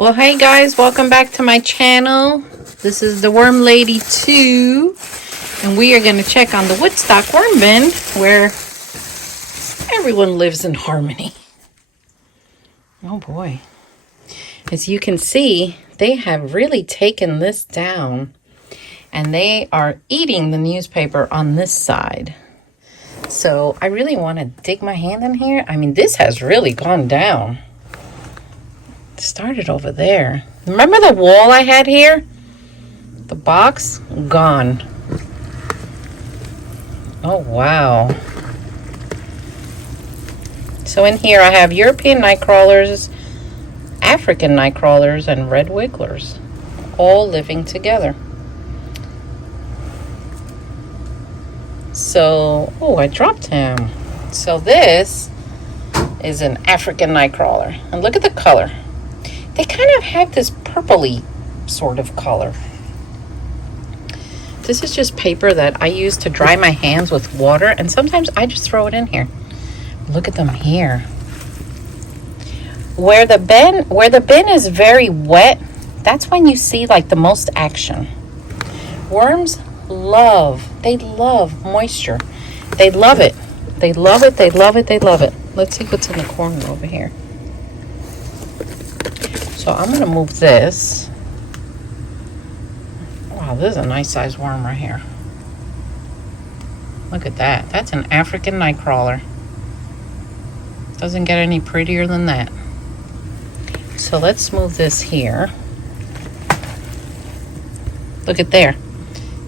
Well, hey guys, welcome back to my channel. This is the Worm Lady 2, and we are going to check on the Woodstock worm bin where everyone lives in harmony. Oh boy. As you can see, they have really taken this down, and they are eating the newspaper on this side. So I really want to dig my hand in here. I mean, this has really gone down. It started over there. Remember the wall I had here? The box? Gone. Oh, wow. So in here I have European night crawlers, African night crawlers, and red wigglers, all living together. So, oh, I dropped him. So this is an African night crawler. And look at the color. They kind of have this purpley sort of color. This is just paper that I use to dry my hands with water, and sometimes I just throw it in here. Look at them here. Where the bin is very wet, that's when you see like the most action. Worms love moisture. They love it. They love it, they love it, they love it. Let's see what's in the corner over here. So I'm going to move this. Wow, this is a nice sized worm right here. Look at that. That's an African night crawler. Doesn't get any prettier than that. So let's move this here. Look at there.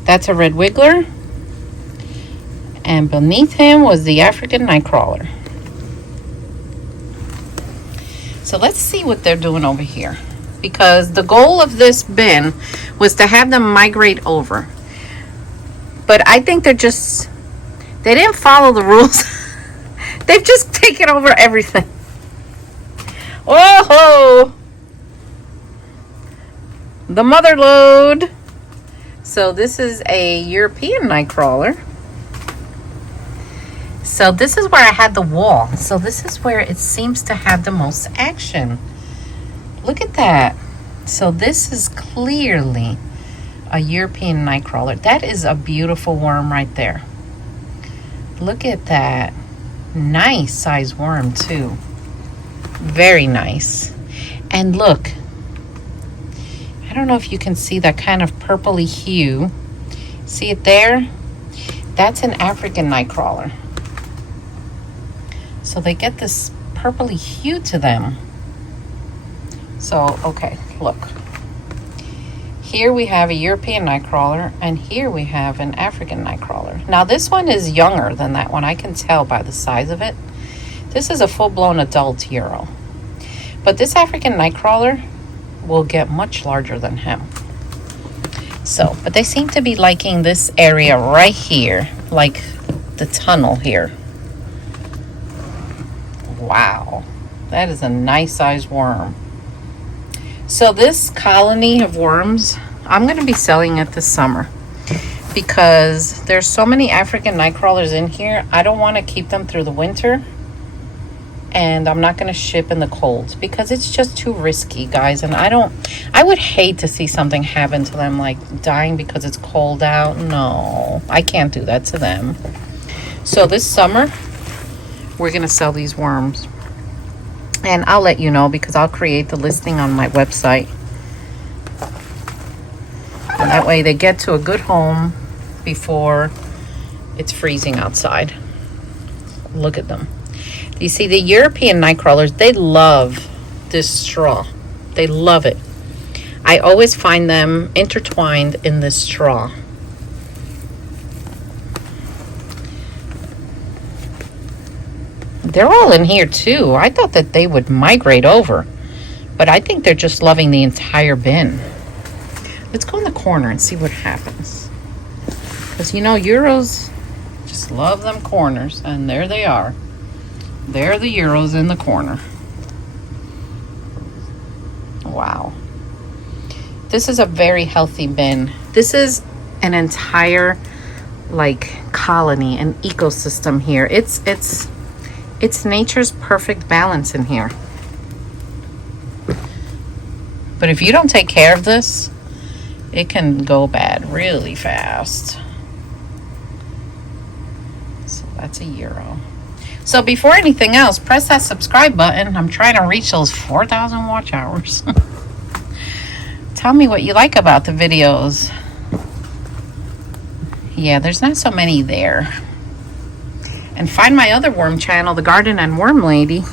That's a red wiggler. And beneath him was the African night crawler. So let's see what they're doing over here, because the goal of this bin was to have them migrate over. But I think they didn't follow the rules. They've just taken over everything. Oh, the mother lode. So this is a European night crawler. So this is where I had the wall. So this is where it seems to have the most action. Look at that. So this is clearly a European night crawler. That is a beautiful worm right there. Look at that. Nice size worm too. Very nice. And look. I don't know if you can see that kind of purpley hue. See it there? That's an African night crawler. So they get this purpley hue to them. So, okay, look. Here we have a European night crawler, and here we have an African night crawler. Now this one is younger than that one. I can tell by the size of it. This is a full-blown adult Euro. But this African night crawler will get much larger than him. So, but they seem to be liking this area right here, like the tunnel here. Wow, that is a nice size worm. So this colony of worms, I'm going to be selling it this summer because there's so many African night crawlers in here. I don't want to keep them through the winter, and I'm not going to ship in the cold because it's just too risky, guys. And I would hate to see something happen to them, like dying because it's cold out. No, I can't do that to them. So this summer, we're going to sell these worms. And I'll let you know because I'll create the listing on my website. And that way they get to a good home before it's freezing outside. Look at them. You see, the European night crawlers, they love this straw. They love it. I always find them intertwined in this straw. They're all in here too. I thought that they would migrate over, but I think they're just loving the entire bin. Let's go in the corner and see what happens. Because, you know, Euros just love them corners, and there they are. There are the Euros in the corner. Wow. This is a very healthy bin. This is an entire, like, colony, an ecosystem here. It's nature's perfect balance in here. But if you don't take care of this, it can go bad really fast. So that's €1. So before anything else, press that subscribe button. I'm trying to reach those 4,000 watch hours. Tell me what you like about the videos. Yeah, there's not so many there. And find my other worm channel, The Garden and Worm Lady,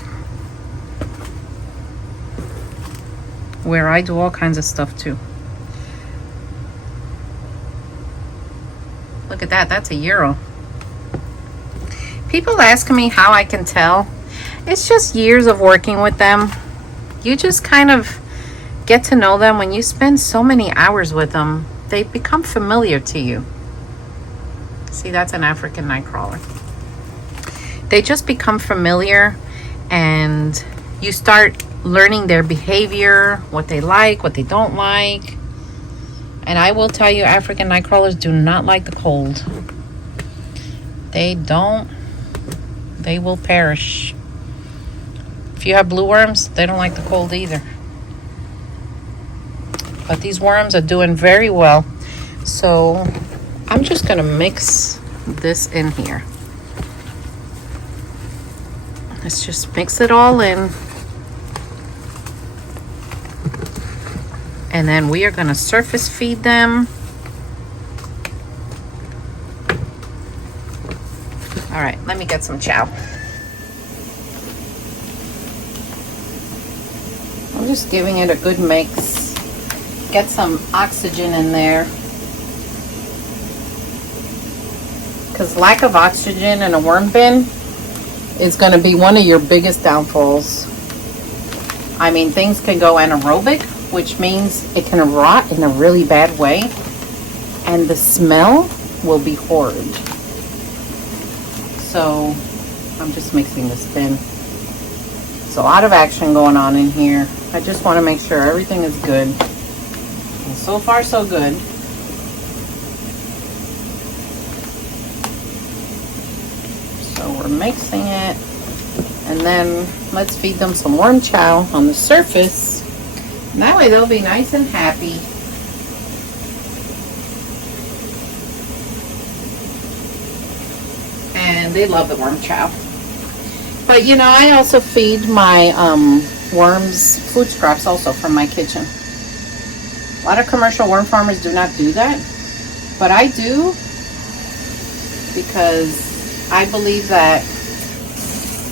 where I do all kinds of stuff too. Look at that, that's €1. People ask me how I can tell. It's just years of working with them. You just kind of get to know them. When you spend so many hours with them, they become familiar to you. See, that's an African nightcrawler. They just become familiar, and you start learning their behavior, what they like, what they don't like. And I will tell you, African nightcrawlers do not like the cold. They don't. They will perish. If you have blue worms, they don't like the cold either. But these worms are doing very well. So I'm just going to mix this in here. Let's just mix it all in. And then we are going to surface feed them. All right, let me get some chow. I'm just giving it a good mix. Get some oxygen in there. Because lack of oxygen in a worm bin is going to be one of your biggest downfalls. I mean, things can go anaerobic, which means it can rot in a really bad way. And the smell will be horrid. So I'm just mixing this in. There's a lot of action going on in here. I just want to make sure everything is good. And so far, so good. So we're mixing it. And then let's feed them some worm chow on the surface. And that way they'll be nice and happy. And they love the worm chow. But you know, I also feed my worms food scraps also from my kitchen. A lot of commercial worm farmers do not do that, but I do, because I believe that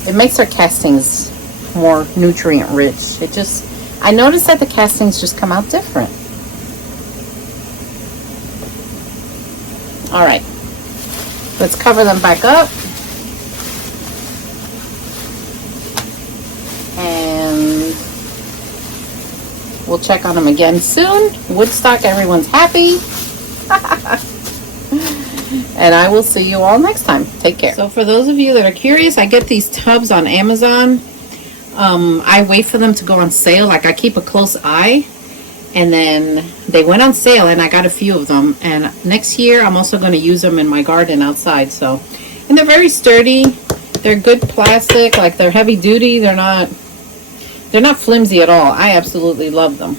it makes their castings more nutrient rich. I noticed that the castings just come out different. All right, let's cover them back up. And we'll check on them again soon. Woodstock, everyone's happy. And I will see you all next time. Take care. So for those of you that are curious, I get these tubs on Amazon. I wait for them to go on sale. Like, I keep a close eye. And then they went on sale, and I got a few of them. And next year, I'm also going to use them in my garden outside. So, and they're very sturdy. They're good plastic. Like, they're heavy duty. They're not flimsy at all. I absolutely love them.